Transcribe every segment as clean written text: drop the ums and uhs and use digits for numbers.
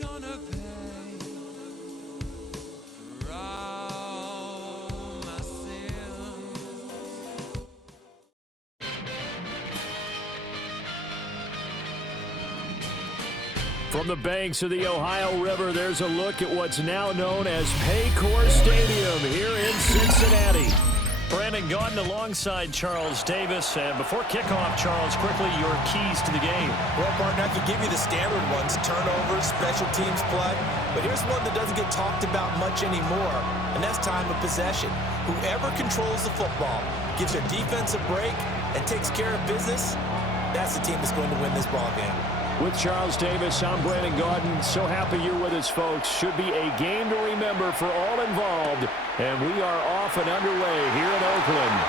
gonna pay for all my sins. From the banks of the Ohio River, there's a look at what's now known as Paycor Stadium here in Cincinnati. Brandon Gaudin alongside Charles Davis. And before kickoff, Charles, quickly, your keys to the game. Well, partner, I can give you the standard ones, turnovers, special teams play. But here's one that doesn't get talked about much anymore, and that's time of possession. Whoever controls the football, gives their defense a break, and takes care of business, that's the team that's going to win this ball game. With Charles Davis, I'm Brandon Gaudin. So happy you're with us, folks. Should be a game to remember for all involved. And we are off and underway here in Oakland.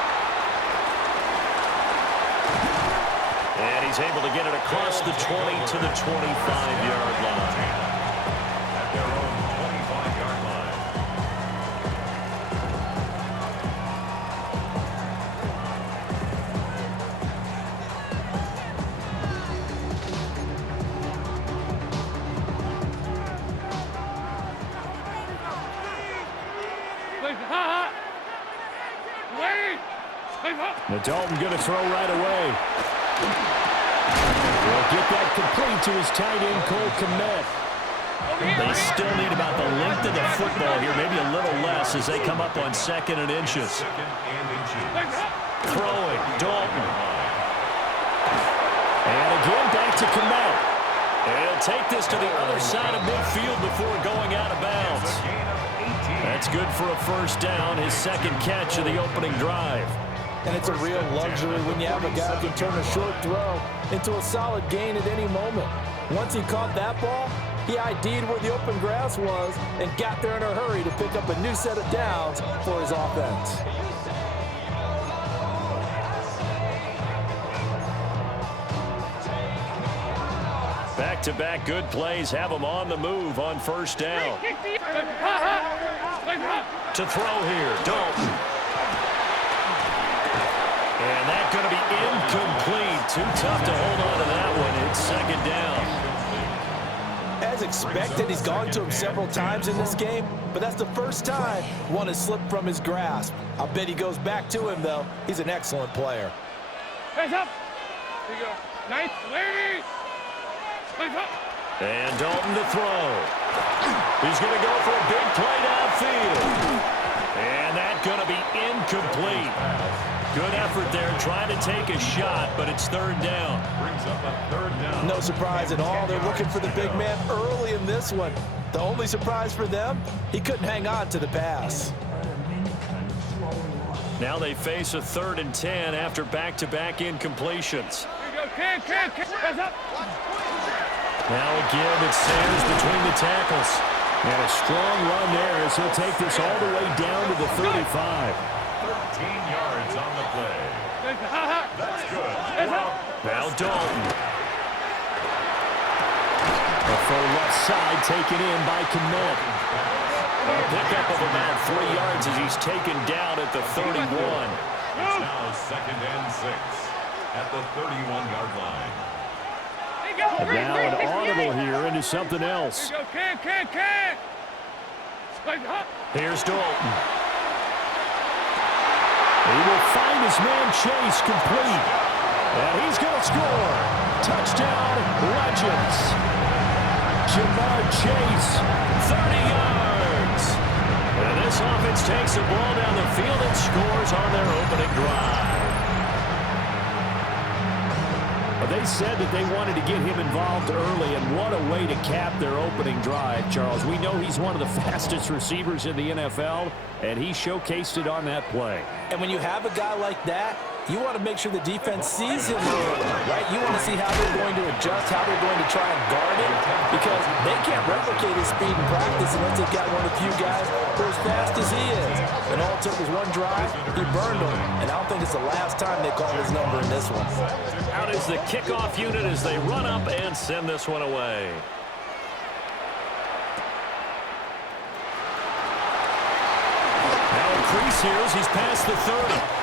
And he's able to get it across the 20 to the 25-yard line. At their own 25-yard line. Now Dalton going to throw right away. He'll get that complete to his tight end, Cole Kmet. They still need about the length of the football here, maybe a little less as they come up on 2nd and inches. Throwing, Dalton. And again, back to Kmet. And he'll take this to the other side of midfield before going out of bounds. That's good for a first down, his second catch of the opening drive. And it's a real luxury when you have a guy who can turn a short throw into a solid gain at any moment. Once he caught that ball, he ID'd where the open grass was and got there in a hurry to pick up a new set of downs for his offense. Back-to-back good plays have them on the move on first down. To throw here, Dalton. And that's going to be incomplete. Too tough to hold on to that one. It's second down. As expected, he's gone to him several times in this game, but that's the first time one has slipped from his grasp. I bet he goes back to him, though. He's an excellent player. Hands up. There you go. Nice. Lady. Hands up. And Dalton to throw. He's going to go for a big play downfield. And that's going to be incomplete. Good effort there, trying to take a shot, but it's third down. Brings up a third down. No surprise at all. They're looking for the big man early in this one. The only surprise for them, he couldn't hang on to the pass. Now they face a 3rd and 10 after back-to-back incompletions. There you go. Hands up. Now again, it's Sanders between the tackles. And a strong run there as he'll take this all the way down to the 35. 13 yards on the play. That's good. Now Dalton. The full left side taken in by Kmet. A pickup of about 3 yards as he's taken down at the 31. It's now 2nd and 6 at the 31-yard line. And now an audible here into something else. Here's Dalton. He will find his man Chase complete. And he's going to score. Touchdown, Legends. Jamar Chase, 30 yards. And this offense takes the ball down the field and scores on their opening drive. They said that they wanted to get him involved early, and what a way to cap their opening drive, Charles. We know he's one of the fastest receivers in the NFL, and he showcased it on that play. And when you have a guy like that, you want to make sure the defense sees him early, right? You want to see how they're going to adjust, how they're going to try and guard him, because they can't replicate his speed in practice unless they've got one of the few guys who are as fast as he is. And all it took was one drive, he burned them, and I don't think it's the last time they call his number in this one. Out is the kickoff unit as they run up and send this one away. Now a crease here as he's past the 30.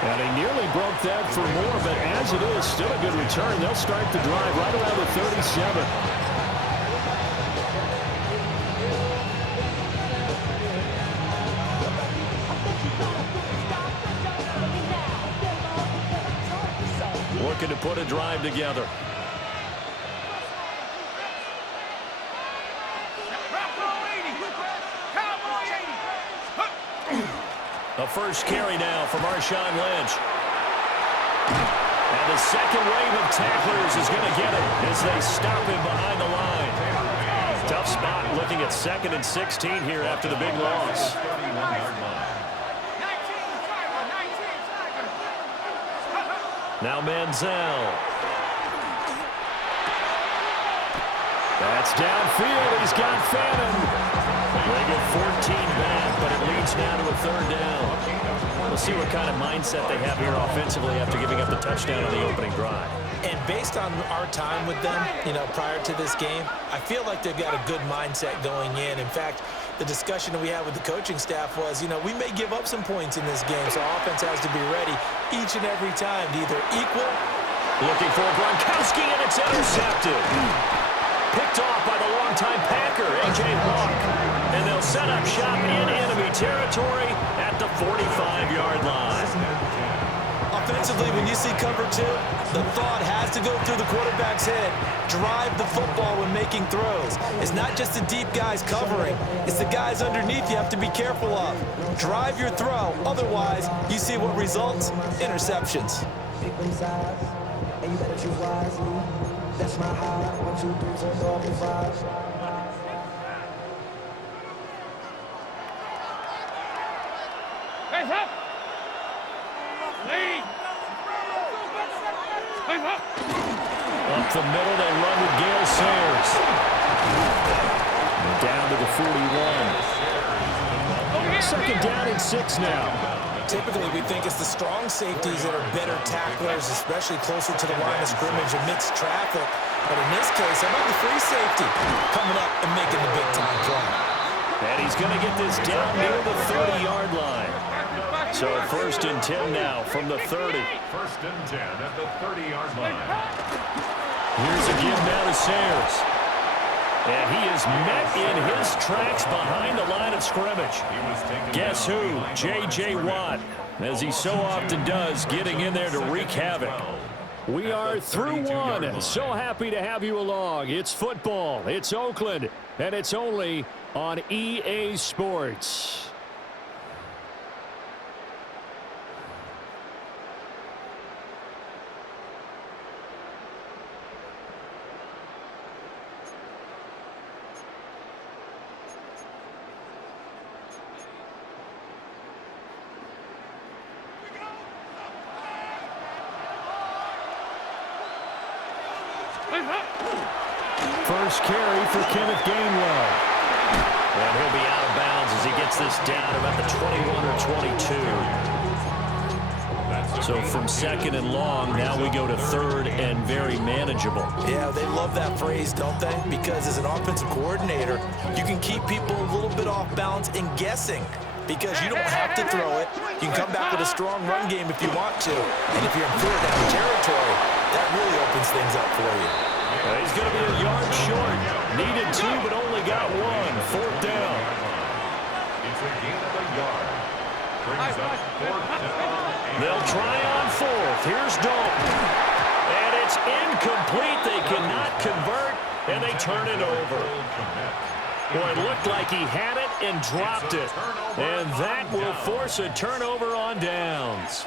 And he nearly broke that for more, but as it is, still a good return. They'll start the drive right around the 37. looking to put a drive together. A first carry now for Marshawn Lynch. And the second wave of tacklers is going to get him as they stop him behind the line. Tough spot looking at 2nd and 16 here after the big loss. Now Manziel. That's downfield. He's got Fannin. They get 14 back, but it leads now to a 3rd down. We'll see what kind of mindset they have here offensively after giving up the touchdown on the opening drive. And based on our time with them, prior to this game, I feel like they've got a good mindset going in. In fact, the discussion that we had with the coaching staff was, we may give up some points in this game, so offense has to be ready each and every time to either equal. Looking for Gronkowski, and it's intercepted. Picked off by the longtime Packer, A.J. Hawk. And they'll set up shop in enemy territory at the 45-yard line. Offensively, when you see cover 2, the thought has to go through the quarterback's head. Drive the football when making throws. It's not just the deep guys covering. It's the guys underneath you have to be careful of. Drive your throw. Otherwise, you see what results? Interceptions. Pick them sides, and you better choose wisely. That's my high. 1, 2, 3, 4, 5. Hands up! Lead! Hands up! Up the middle, they run with Gale Sayers. And down to the 41. 2nd down and 6 now. Typically, we think it's the strong safeties that are better tacklers, especially closer to the line of scrimmage amidst traffic. But in this case, how about the free safety coming up and making the big-time play? And he's going to get this down near the 30-yard line. So 1st and 10 now from the 30. 1st and 10 at the 30-yard line. Here's a give now to Sayers. And he is met in his tracks behind the line of scrimmage. Guess who? J.J. Watt, as he so often does, getting in there to wreak havoc. We are through one. So happy to have you along. It's football. It's Oakland. And it's only on EA Sports. First carry for Kenneth Gainwell. And he'll be out of bounds as he gets this down about the 21 or 22. So from 2nd and long, now we go to 3rd and very manageable. Yeah, they love that phrase, don't they? Because as an offensive coordinator, you can keep people a little bit off balance and guessing. Because you don't have to throw it. You can come back with a strong run game if you want to. And if you're in 4th down territory, that really opens things up for you. He's going to be a yard short. Needed 2, but only got 1. 4th down. It's a gain of a yard. Brings up 4th down. They'll try on 4th. Here's Dalton. And it's incomplete. They cannot convert, and they turn it over. Boy, it looked like he had it and dropped it. And that will force a turnover on downs.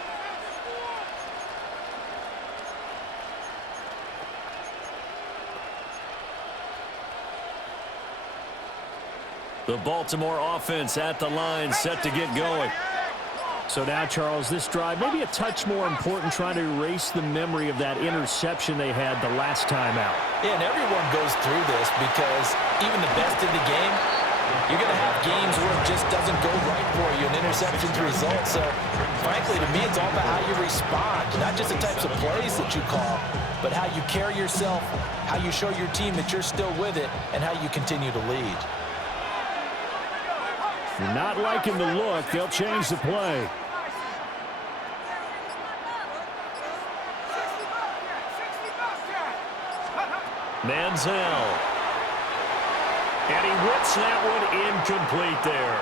The Baltimore offense at the line, set to get going. So now, Charles, this drive maybe a touch more important, trying to erase the memory of that interception they had the last time out. Yeah, and everyone goes through this because even the best in the game, you're going to have games where it just doesn't go right for you, and interceptions result. So, frankly, to me, it's all about how you respond, not just the types of plays that you call, but how you carry yourself, how you show your team that you're still with it, and how you continue to lead. If you're not liking the look, they'll change the play. Manziel. And he whips that one incomplete there.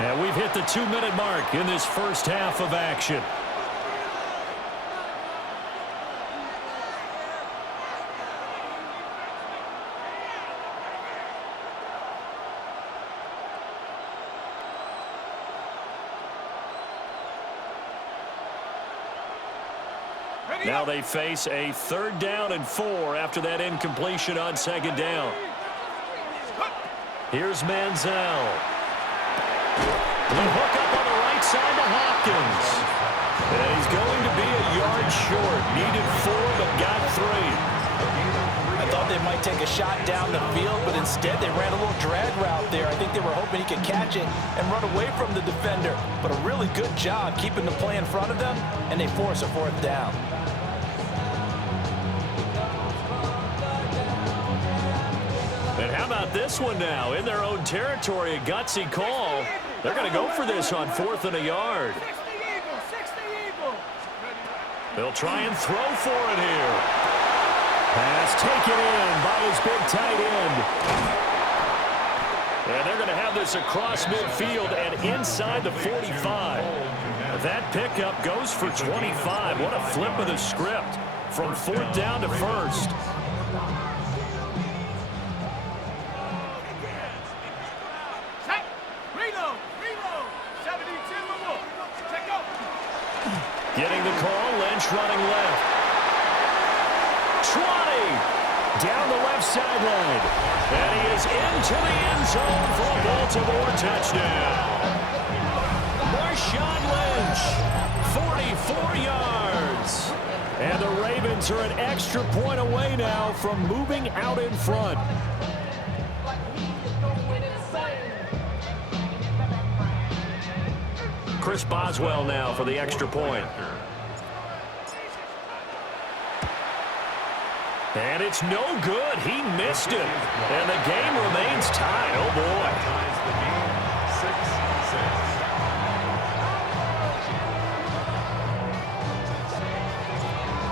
And we've hit the 2-minute mark in this first half of action. Now they face a 3rd down and 4 after that incompletion on 2nd down. Here's Manziel. The hook up on the right side to Hopkins. And he's going to be a yard short. Needed 4, but got 3. I thought they might take a shot down the field, but instead they ran a little drag route there. I think they were hoping he could catch it and run away from the defender. But a really good job keeping the play in front of them, and they force a 4th down. And how about this one now? In their own territory, a gutsy call. They're going to go for this on 4th and a yard. They'll try and throw for it here. Pass taken in by his big tight end. And they're going to have this across midfield and inside the 45. That pickup goes for 25. What a flip of the script from 4th down to 1st. Getting the call, Lynch running left. Trotty down the left sideline. And he is into the end zone for a Baltimore touchdown. Marshawn Lynch, 44 yards. And the Ravens are an extra point away now from moving out in front. Chris Boswell now for the extra point. And it's no good. He missed it. And the game remains tied. Oh, boy.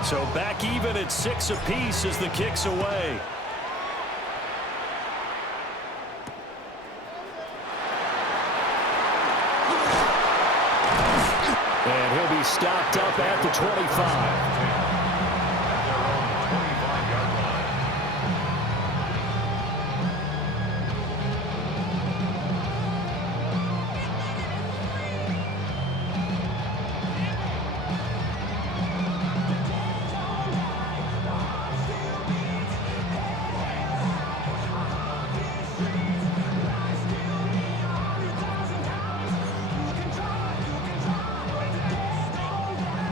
So back even at 6 apiece as the kick's away. And he'll be stopped up at the 25.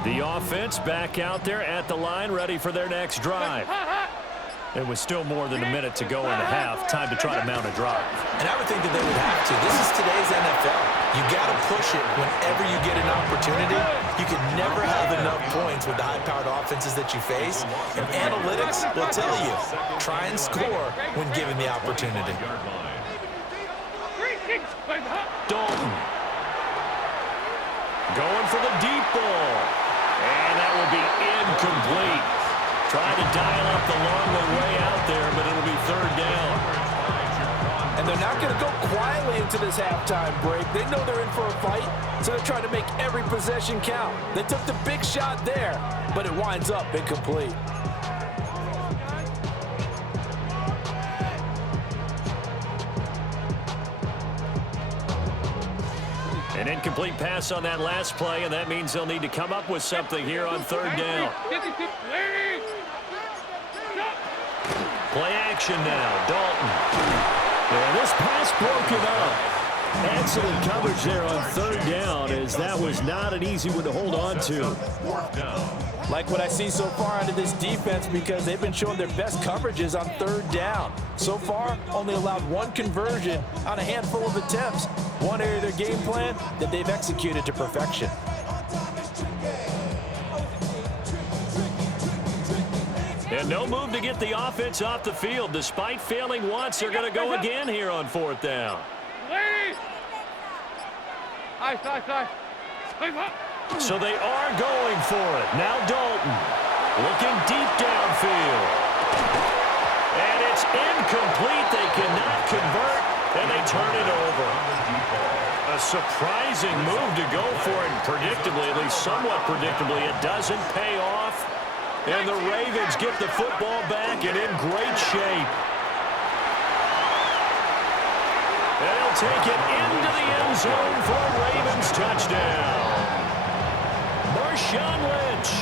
The offense back out there at the line, ready for their next drive. It was still more than a minute to go in the half. Time to try to mount a drive. And I would think that they would have to. This is today's NFL. You got to push it whenever you get an opportunity. You can never have enough points with the high-powered offenses that you face. And analytics will tell you, try and score when given the opportunity. Dalton. Going for the deep ball. And that will be incomplete. Trying to dial up the long way out there, but it'll be 3rd down. And they're not going to go quietly into this halftime break. They know they're in for a fight, so they're trying to make every possession count. They took the big shot there, but it winds up incomplete. An incomplete pass on that last play, and that means they'll need to come up with something here on 3rd down. Play action now, Dalton. And this pass broken up. Excellent coverage there on 3rd down, as that was not an easy one to hold on to. Like what I see so far out of this defense, because they've been showing their best coverages on 3rd down. So far, only allowed 1 conversion on a handful of attempts. One area of their game plan that they've executed to perfection. And no move to get the offense off the field. Despite failing once, they're going to go again here on 4th down. So they are going for it. Now Dalton looking deep downfield. And it's incomplete. They cannot convert, and they turn it over. A surprising move to go for it. Predictably, at least somewhat predictably, it doesn't pay off. And the Ravens get the football back and in great shape. And they'll take it into the end zone for a Ravens touchdown. Marshawn Lynch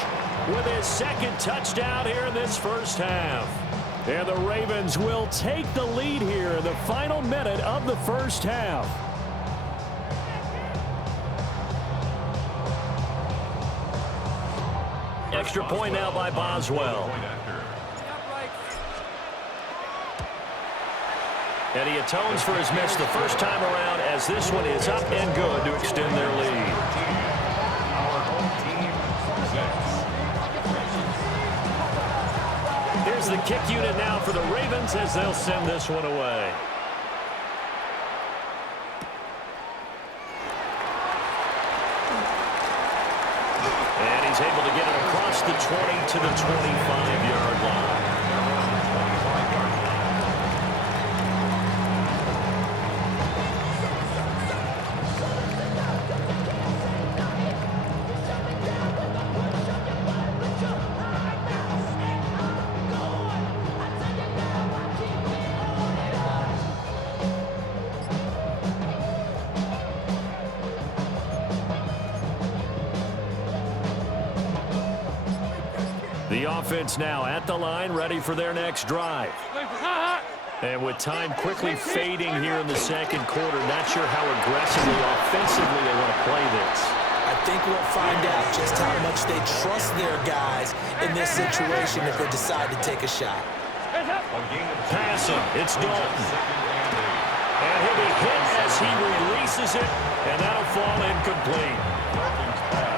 with his second touchdown here in this first half. And the Ravens will take the lead here in the final minute of the first half. Extra point now by Boswell. And he atones for his miss the first time around as this one is up and good to extend their lead. Our home team, 6. Here's the kick unit now for the Ravens as they'll send this one away. And he's able to get it across the 20 to the 25-yard line. The offense now at the line, ready for their next drive. And with time quickly fading here in the second quarter, not sure how aggressively, offensively they want to play this. I think we'll find out just how much they trust their guys in this situation if they decide to take a shot. Passing, it's Dalton. And he'll be hit as he releases it, and that'll fall incomplete.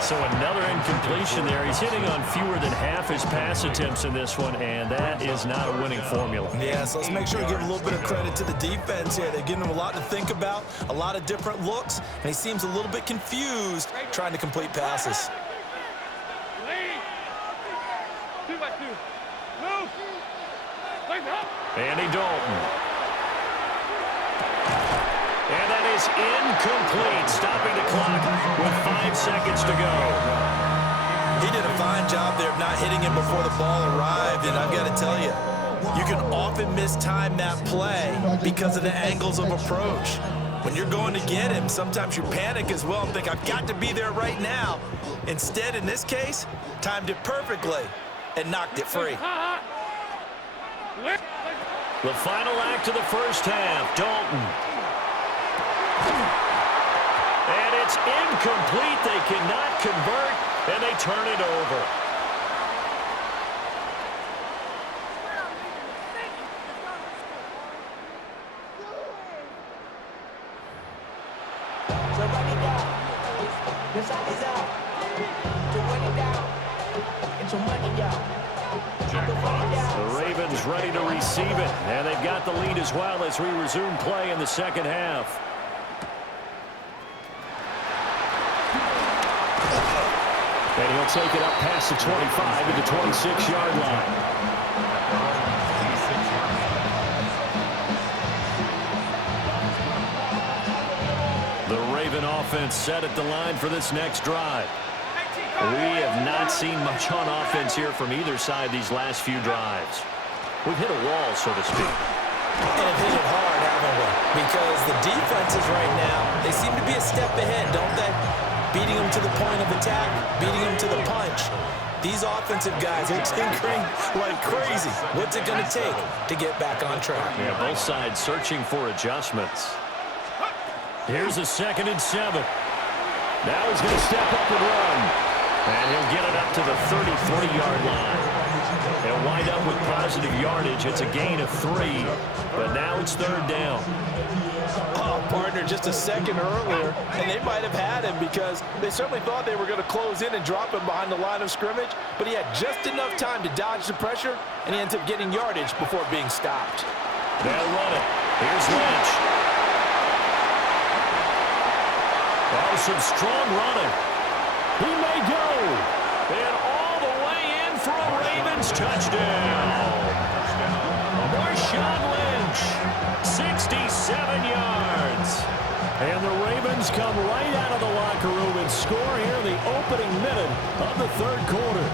So another incompletion there. He's hitting on fewer than half his pass attempts in this one, and that is not a winning formula. Yeah, so let's make sure we give a little bit of credit to the defense here. They're giving him a lot to think about, a lot of different looks, and he seems a little bit confused trying to complete passes. Andy Dalton. And that is incomplete, stopping the clock with 5 seconds to go. He did a fine job there of not hitting him before the ball arrived, and I've got to tell you, you can often mistime that play because of the angles of approach. When you're going to get him, sometimes you panic as well and think, I've got to be there right now. Instead, in this case, timed it perfectly and knocked it free. The final act of the first half, Dalton. And it's incomplete. They cannot convert, and they turn it over. The Ravens ready to receive it, and they've got the lead as well as we resume play in the second half. And he'll take it up past the 25 to the 26-yard line. The Raven offense set at the line for this next drive. We have not seen much on offense here from either side these last few drives. We've hit a wall, so to speak. And have hit it hard, haven't we? Because the defenses right now, they seem to be a step ahead, don't they? Beating them to the point of attack, beating them to the punch. These offensive guys are tinkering like crazy. What's it going to take to get back on track? Yeah, both sides searching for adjustments. Here's a 2nd and 7. Now he's going to step up and run. And he'll get it up to the 33-yard line. They'll wind up with positive yardage. It's a gain of 3, but now it's 3rd down. Oh, partner, just a second earlier, and they might have had him because they certainly thought they were going to close in and drop him behind the line of scrimmage, but he had just enough time to dodge the pressure, and he ends up getting yardage before being stopped. They'll run it. Here's Lynch. Oh, some strong running. He may go. And all the way in for a Ravens touchdown. Marshawn Lynch, 67 yards. And the Ravens come right out of the locker room and score here in the opening minute of the 3rd quarter.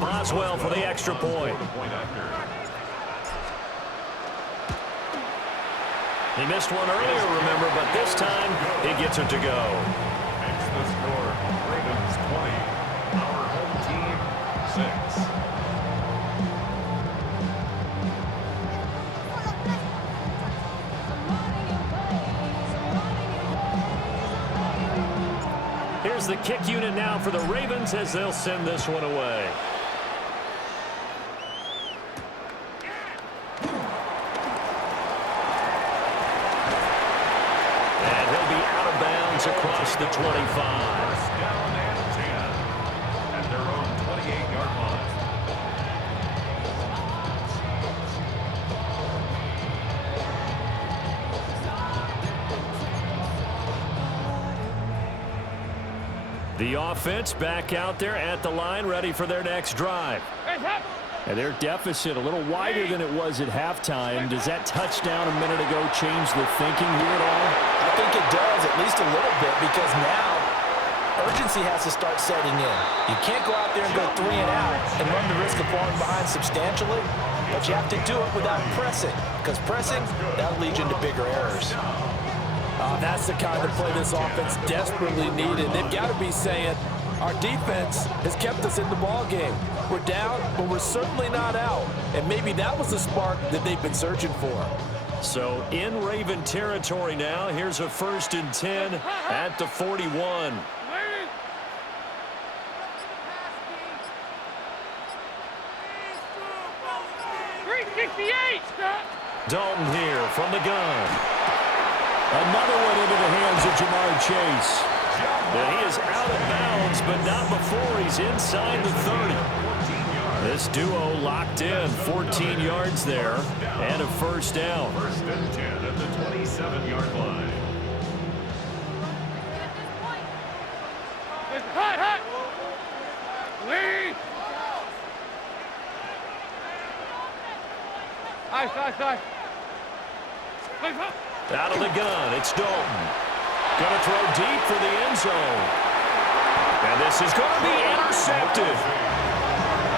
Boswell for the extra point. He missed one earlier, remember, but this time he gets it to go. Makes the score Ravens 20, our home team 6. Here's the kick unit now for the Ravens as they'll send this one away. And he'll be out of bounds across the 25. First down and 10 at their own 28-yard line. The offense back out there at the line, ready for their next drive. And their deficit a little wider than it was at halftime. Does that touchdown a minute ago change the thinking here at all? I think it does, at least a little bit, because now urgency has to start setting in. You can't go out there and go 3 and out and run the risk of falling behind substantially, but you have to do it without pressing, because pressing, that leads you into bigger errors. That's the kind of play this offense desperately needed. They've got to be saying, our defense has kept us in the ballgame. We're down, but we're certainly not out. And maybe that was the spark that they've been searching for. So in Raven territory now, here's a 1st and 10 at the 41. 368. Dalton here from the gun. Another one into the hands of Jamar Chase. And he is out of bounds, but not before he's inside the 30. This duo locked in, 14 yards there, and a first down. 1st and 10 at the 27-yard line. Hot. Lead. Side. Out of the gun, it's Dalton. Going to throw deep for the end zone. And this is going to be intercepted.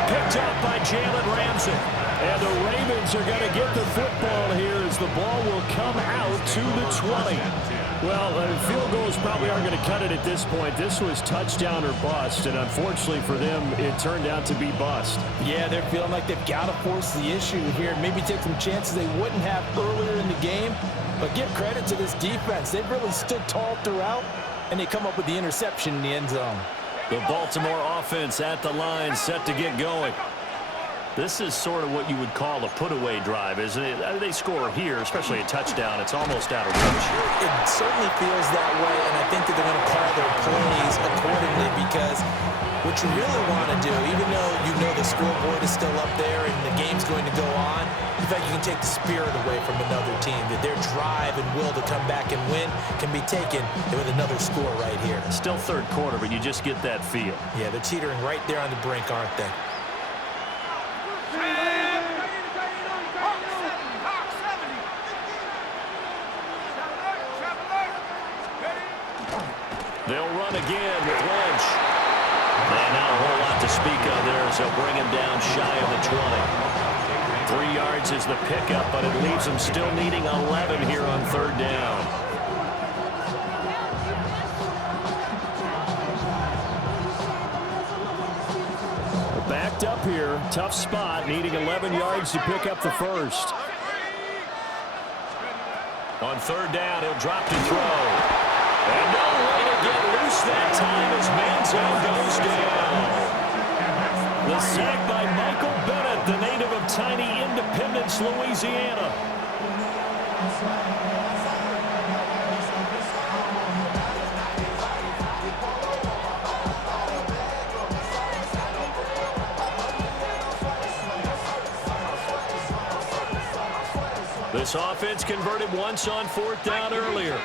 Picked up by Jalen Ramsey. And the Ravens are going to get the football here as the ball will come out to the 20. Well, field goals probably aren't going to cut it at this point. This was touchdown or bust, and unfortunately for them, it turned out to be bust. Yeah, they're feeling like they've got to force the issue here. Maybe take some chances they wouldn't have earlier in the game. But give credit to this defense. They've really stood tall throughout, and they come up with the interception in the end zone. The Baltimore offense at the line, set to get going. This is sort of what you would call a put-away drive, isn't it? They score here, especially a touchdown. It's almost out of reach. It certainly feels that way, and I think that they're going to call their plays accordingly, because what you really want to do, even though you know the scoreboard is still up there and the game's going to go on, in fact, you can take the spirit away from another team, that their drive and will to come back and win can be taken with another score right here. Still third quarter, but you just get that feel. Yeah, they're teetering right there on the brink, aren't they? They'll run again with Lynch. And not a whole lot to speak of there as they'll bring him down shy of the 20. 3 yards is the pickup, but it leaves them still needing 11 here on 3rd down. Backed up here, tough spot, needing 11 yards to pick up the first. On 3rd down, he'll drop to throw. And no way to get loose that time as Manziel goes down. The sack by Michael Bennett, the native of tiny Independence, Louisiana. This offense converted once on 4th down earlier.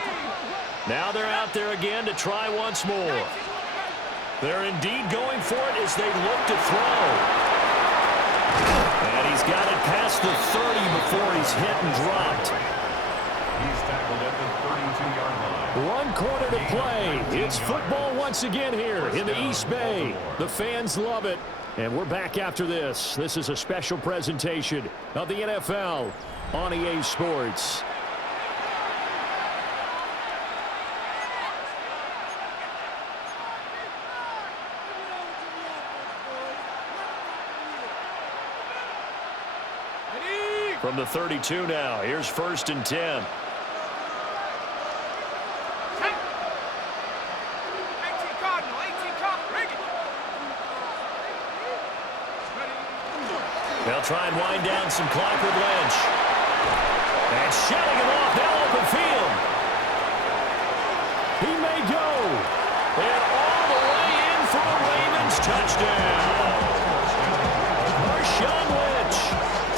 Now they're out there again to try once more. They're indeed going for it as they look to throw. And he's got it past the 30 before he's hit and dropped. He's tackled at the 32-yard line. 1 quarter to play. It's football once again here in the East Bay. The fans love it. And we're back after this. This is a special presentation of the NFL on EA Sports. From the 32 now, here's 1st and 10. They'll try and wind down some clock with Lynch. And shutting him off now open field. He may go. And all the way in for a Ravens touchdown. Marshawn Lynch,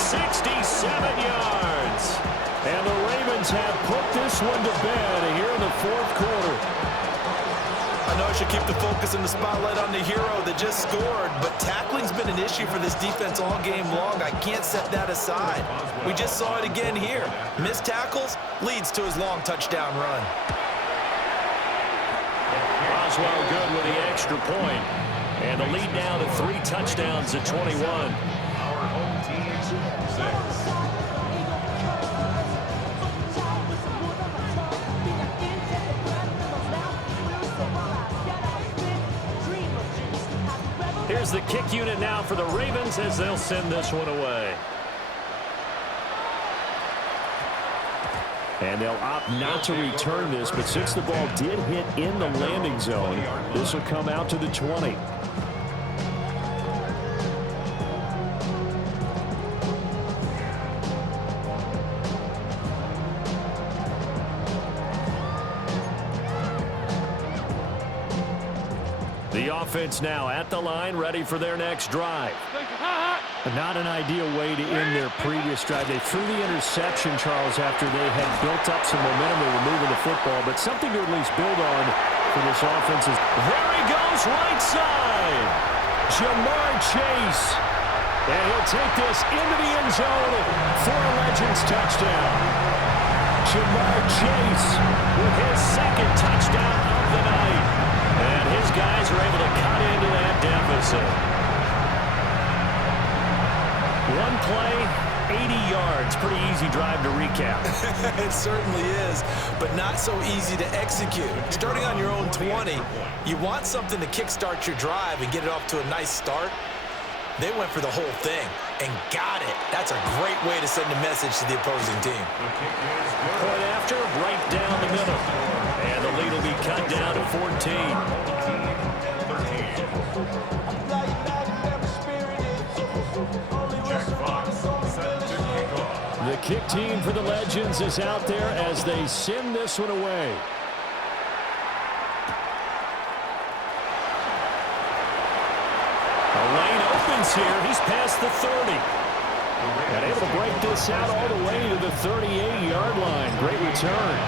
67 yards. And the Ravens have put this one to bed here in the 4th quarter. I know I should keep the focus and the spotlight on the hero that just scored, but tackling's been an issue for this defense all game long. I can't set that aside. We just saw it again here. Missed tackles leads to his long touchdown run. Roswell good with the extra point. And the lead now to 3 touchdowns at 21. Our home team, 6. Here's the kick unit now for the Ravens as they'll send this one away. And they'll opt not to return this, but since the ball did hit in the landing zone, this will come out to the 20. The offense now at the line, ready for their next drive. Not an ideal way to end their previous drive. They threw the interception, Charles, after they had built up some momentum. They were moving the football, but something to at least build on for this offense is there he goes, right side. Jamar Chase. And he'll take this into the end zone for a Legends touchdown. Jamar Chase with his 2nd touchdown of the night. And his guys are able to cut into that deficit. One play, 80 yards. Pretty easy drive to recap. It certainly is, but not so easy to execute. Starting on your own 20, you want something to kickstart your drive and get it off to a nice start. They went for the whole thing and got it. That's a great way to send a message to the opposing team. Point after, right down the middle. And the lead will be cut down to 14. The kick team for the Legends is out there as they send this one away. A lane opens here. He's past the 30. And able to break this out all the way to the 38-yard line. Great return.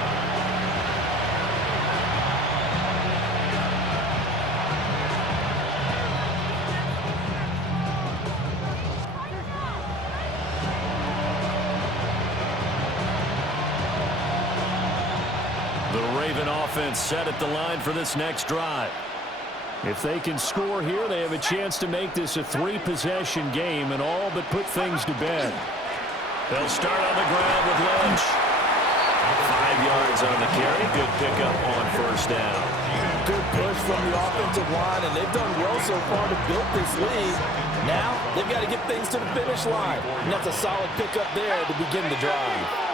Offense set at the line for this next drive. If they can score here, they have a chance to make this a 3-possession game and all but put things to bed. They'll start on the ground with Lynch. 5 yards on the carry. Good pickup on 1st down. Good push from the offensive line, and they've done well so far to build this lead. Now, they've got to get things to the finish line, and that's a solid pickup there to begin the drive.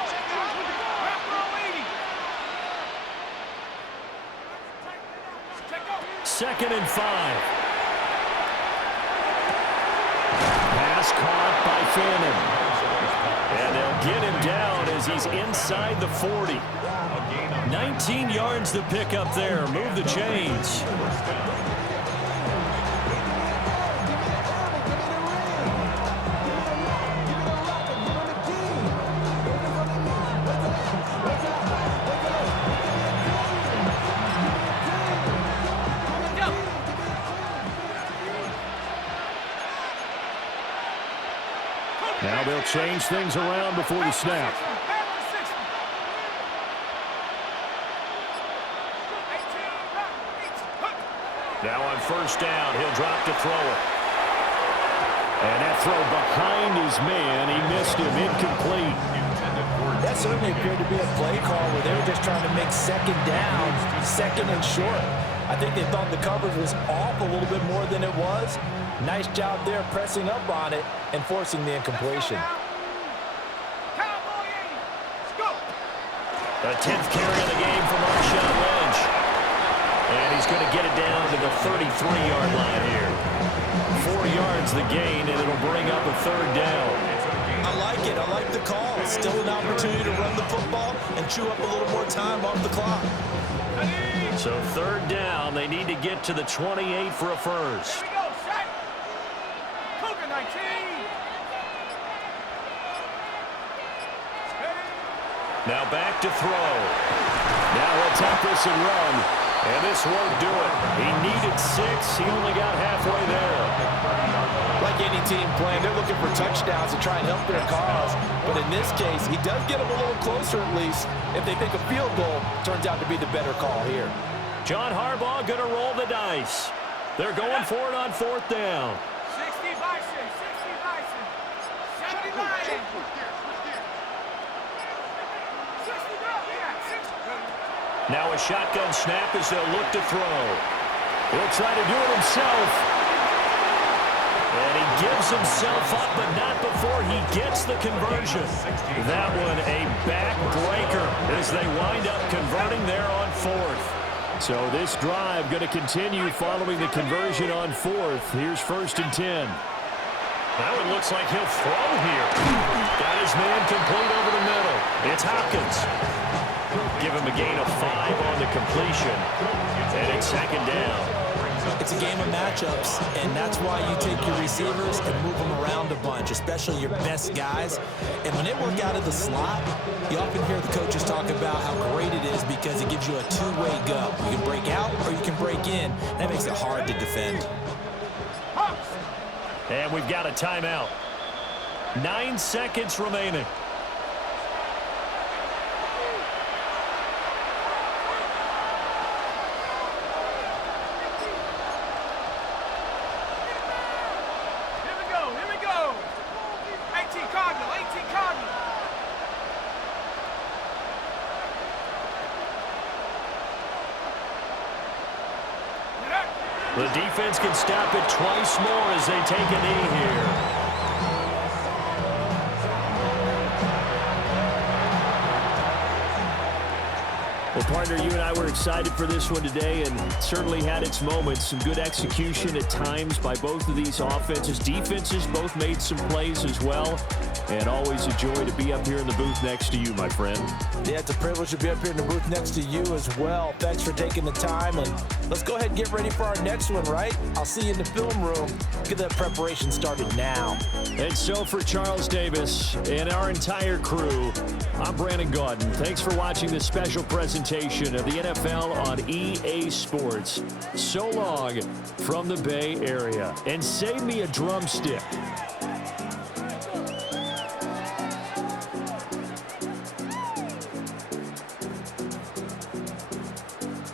2nd and 5. Pass caught by Fannin. And they'll get him down as he's inside the 40. 19 yards to pick up there. Move the chains. Now they'll change things around before the snap. Now on 1st down, he'll drop to throw it. And that throw behind his man, he missed him, incomplete. That certainly appeared to be a play call where they were just trying to make 2nd down, 2nd and short. I think they thought the coverage was off a little bit more than it was. Nice job there pressing up on it and forcing the incompletion. A 10th carry of the game for Marshawn Lynch. And he's going to get it down to the 33-yard line here. 4 yards the gain, and it'll bring up a third down. I like it. I like the call. Still an opportunity to run the football and chew up a little more time off the clock. So third down, they need to get to the 28 for a first. Here we go, set. Cougar 19. Now back to throw. Now he'll take this and run. And this won't do it. He needed 6. He only got halfway there. Like any team playing, they're looking for touchdowns to try and help their cause. But in this case, he does get them a little closer at least. If they think a field goal turns out to be the better call here. John Harbaugh going to roll the dice. They're going for it on fourth down. 60 Bison, 60 Bison, 70 Lion. 60 go, yeah, 60. Now a shotgun snap as they'll look to throw. He'll try to do it himself. And he gives himself up, but not before he gets the conversion. That one a backbreaker as they wind up converting there on fourth. So this drive going to continue following the conversion on fourth. Here's 1st and 10. Now it looks like he'll throw here. Got his man complete over the middle. It's Hopkins. Give him a gain of 5 on the completion. And it's 2nd down. It's a game of matchups, and that's why you take your receivers and move them around a bunch, especially your best guys. And when they work out of the slot, you often hear the coaches talk about how great it is because it gives you a two-way go. You can break out or you can break in. That makes it hard to defend. And we've got a timeout. 9 seconds remaining. Here we go. 18 Cardinal, 18 Cardinal. The defense can stop it twice more as they take a knee here. Well, partner, you and I were excited for this one today, and it certainly had its moments. Some good execution at times by both of these offenses. Defenses both made some plays as well, and always a joy to be up here in the booth next to you, my friend. Yeah, it's a privilege to be up here in the booth next to you as well. Thanks for taking the time, and let's go ahead and get ready for our next one, right? I'll see you in the film room. Get that preparation started now. And so for Charles Davis and our entire crew, I'm Brandon Gaudin. Thanks for watching this special presentation of the NFL on EA Sports. So long from the Bay Area. And save me a drumstick.